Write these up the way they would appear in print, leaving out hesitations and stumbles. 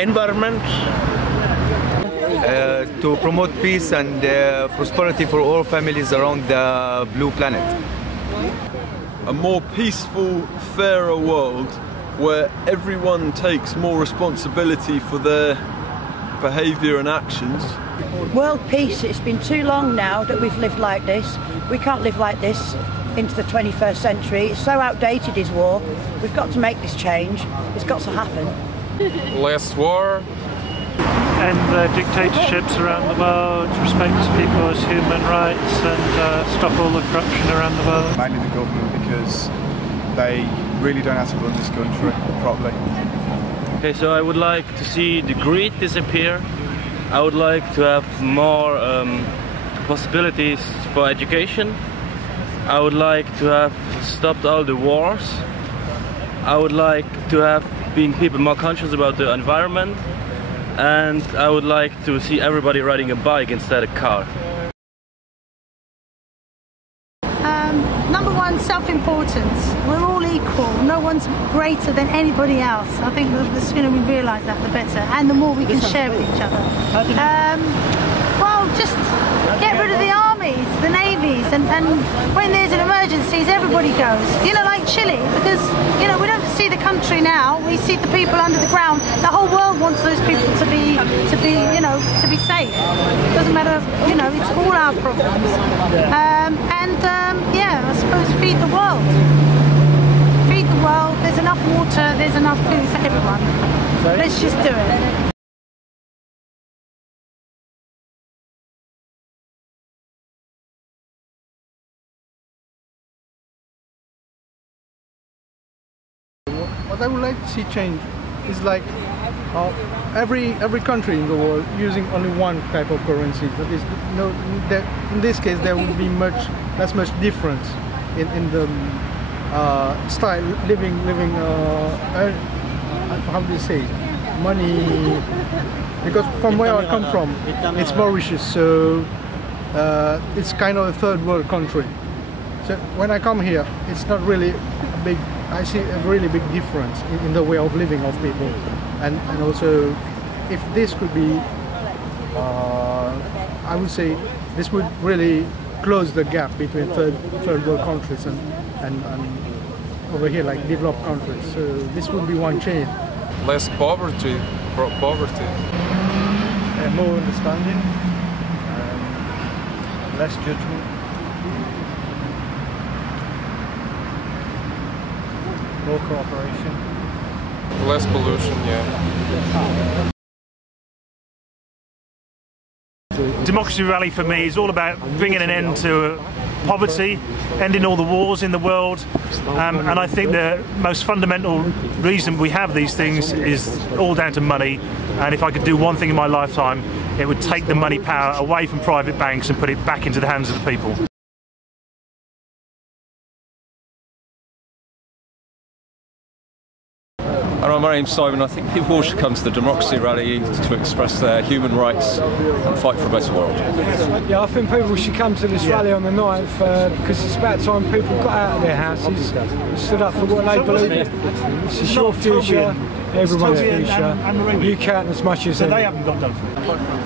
Environment. To promote peace and prosperity for all families around the blue planet. A more peaceful, fairer world where everyone takes more responsibility for their behaviour and actions. World peace. It's been too long now that we've lived like this. We can't live like this into the 21st century. It's so outdated, is war. We've got to make this change. It's got to happen. Less war. End dictatorships around the world, respect people's human rights, and stop all the corruption around the world. Mainly the government, because they really don't have to run this country properly. Okay, so I would like to see the greed disappear. I would like to have more possibilities for education. I would like to have stopped all the wars. I would like to have been people more conscious about the environment. And I would like to see everybody riding a bike instead of a car. Number one, self-importance. We're all equal. No one's greater than anybody else. I think the sooner we realise that, the better. And the more we can share with each other. Well, just get rid of the armies, the navies, and when there's an emergency, everybody goes. You know, like Chile, because you know we don't see the country now. We see the people under the ground. The whole world wants those people to be safe. It doesn't matter, you know, it's all our problems. Yeah, I suppose feed the world. Feed the world. There's enough water. There's enough food for everyone. Let's just do it. What I would like to see change is like every country in the world using only one type of currency. That is, in this case, there will be less much difference in the style living. How do you say? Money. Because from where I come from, it's Mauritius, so it's kind of a third world country. So when I come here, it's not really a big. I see a really big difference in the way of living of people, and also if this could be, I would say this would really close the gap between third world countries and over here like developed countries. So this would be one change. Less poverty, more understanding, less judgment. More cooperation. Less pollution, yeah. Democracy Rally for me is all about bringing an end to poverty, ending all the wars in the world, and I think the most fundamental reason we have these things is all down to money. And if I could do one thing in my lifetime, it would take the money power away from private banks and put it back into the hands of the people. My name's Simon. I think people should come to the Democracy Rally to express their human rights and fight for a better world. Yeah, I think people should come to this rally on the 9th because it's about time people got out of their houses and stood up for what they believe in. This is your future, everyone's future. You count as much as they haven't got done for it.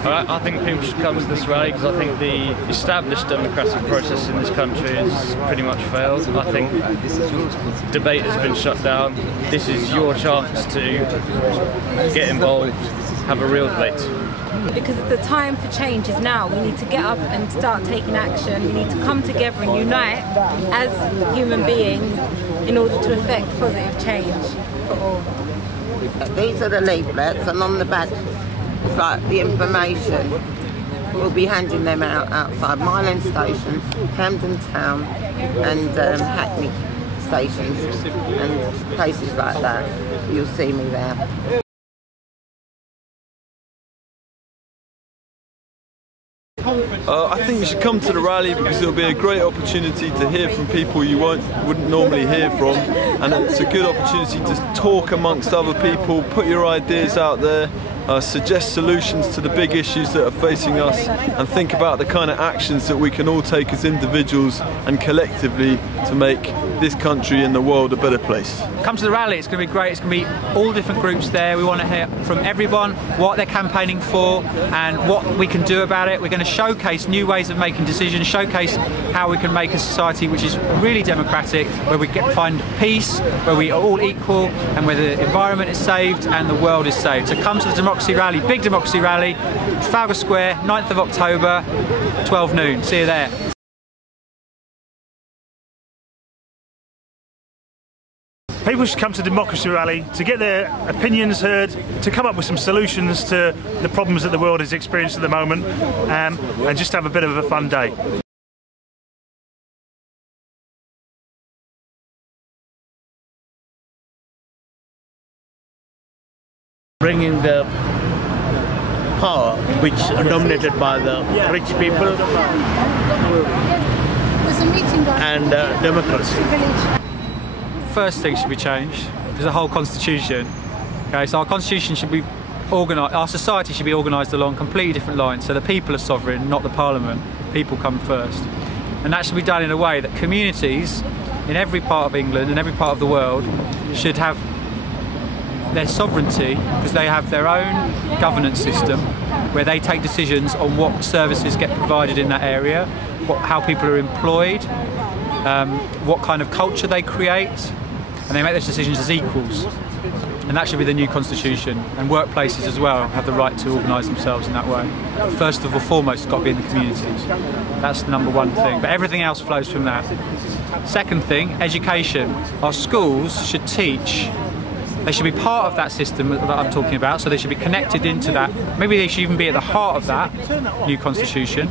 I think people should come to this rally because I think the established democratic process in this country has pretty much failed. I think debate has been shut down. This is your chance to get involved, have a real debate. Because the time for change is now. We need to get up and start taking action. We need to come together and unite as human beings in order to effect positive change for all. These are the leaflets, and on the back it's like the information. We'll be handing them out outside Milan Station, Camden Town and Hackney stations and places like that. You'll see me there. I think you should come to the rally because it'll be a great opportunity to hear from people you wouldn't normally hear from, and it's a good opportunity to talk amongst other people, put your ideas out there, suggest solutions to the big issues that are facing us, and think about the kind of actions that we can all take as individuals and collectively to make this country and the world a better place. Come to the rally, it's going to be great. It's going to be all different groups there. We want to hear from everyone what they're campaigning for and what we can do about it. We're going to showcase new ways of making decisions, showcase how we can make a society which is really democratic, where we find peace, where we are all equal, and where the environment is saved and the world is saved. So come to the Democracy Rally, big Democracy Rally, Trafalgar Square, 9th of October, 12 noon. See you there. People should come to Democracy Rally to get their opinions heard, to come up with some solutions to the problems that the world is experiencing at the moment, and just have a bit of a fun day. Bringing the power which are dominated by the rich people and democracy. First thing should be changed is the whole constitution. Okay, so our constitution should be organised, our society should be organised along completely different lines. So the people are sovereign, not the parliament. People come first. And that should be done in a way that communities in every part of England and every part of the world should have their sovereignty, because they have their own governance system where they take decisions on what services get provided in that area, how people are employed, what kind of culture they create, and they make those decisions as equals. And that should be the new constitution. And workplaces as well have the right to organise themselves in that way. First of all, foremost, it's got to be in the communities. That's the number one thing. But everything else flows from that. Second thing, education. Our schools should teach. They should be part of that system that I'm talking about, so they should be connected into that. Maybe they should even be at the heart of that new constitution.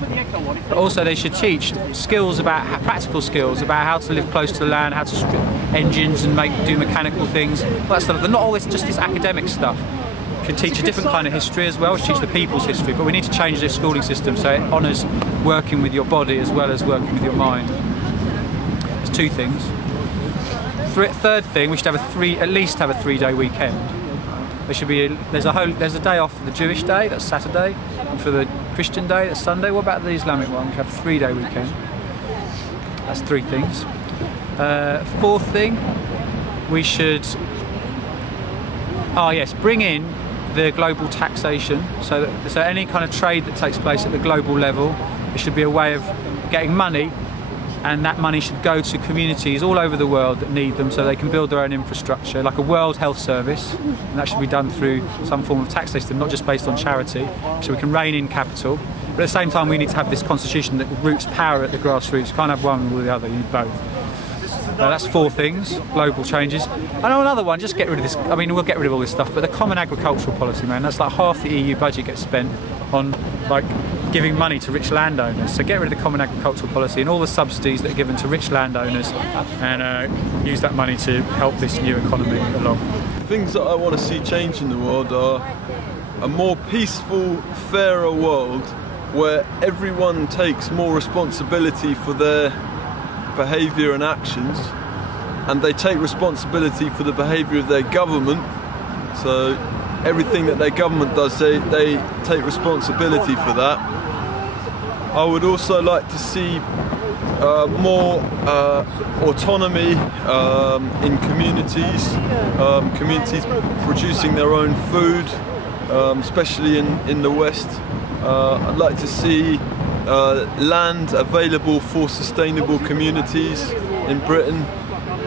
But also they should teach skills about, practical skills about how to live close to the land, how to strip engines and do mechanical things, all that stuff. But not all this, just this academic stuff. We should teach a different kind of history as well. We should teach the people's history, but we need to change the schooling system so it honours working with your body as well as working with your mind. There's two things. Third thing, we should have at least have a 3-day weekend. There should be there's a day off for the Jewish day, that's Saturday, and for the Christian day, that's Sunday. What about the Islamic one? We should have a 3-day weekend. That's three things. Fourth thing, we should bring in the global taxation, so any kind of trade that takes place at the global level, there should be a way of getting money, and that money should go to communities all over the world that need them so they can build their own infrastructure, like a World Health Service, and that should be done through some form of tax system, not just based on charity, so we can rein in capital. But at the same time we need to have this constitution that roots power at the grassroots. You can't have one or the other, you need both. That's four things, global changes. I know another one, just get rid of this, I mean we'll get rid of all this stuff, but the common agricultural policy, man, that's like half the EU budget gets spent on like giving money to rich landowners. So get rid of the common agricultural policy and all the subsidies that are given to rich landowners, and use that money to help this new economy along. Things that I want to see change in the world are a more peaceful, fairer world where everyone takes more responsibility for their behaviour and actions, and they take responsibility for the behaviour of their government. So everything that their government does, they take responsibility for that. I would also like to see more autonomy in communities, communities producing their own food, especially in the West. I'd like to see land available for sustainable communities in Britain,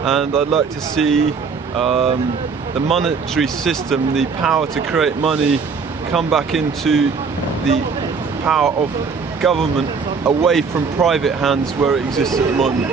and I'd like to see the monetary system, the power to create money, come back into the power of government, away from private hands where it exists at the moment.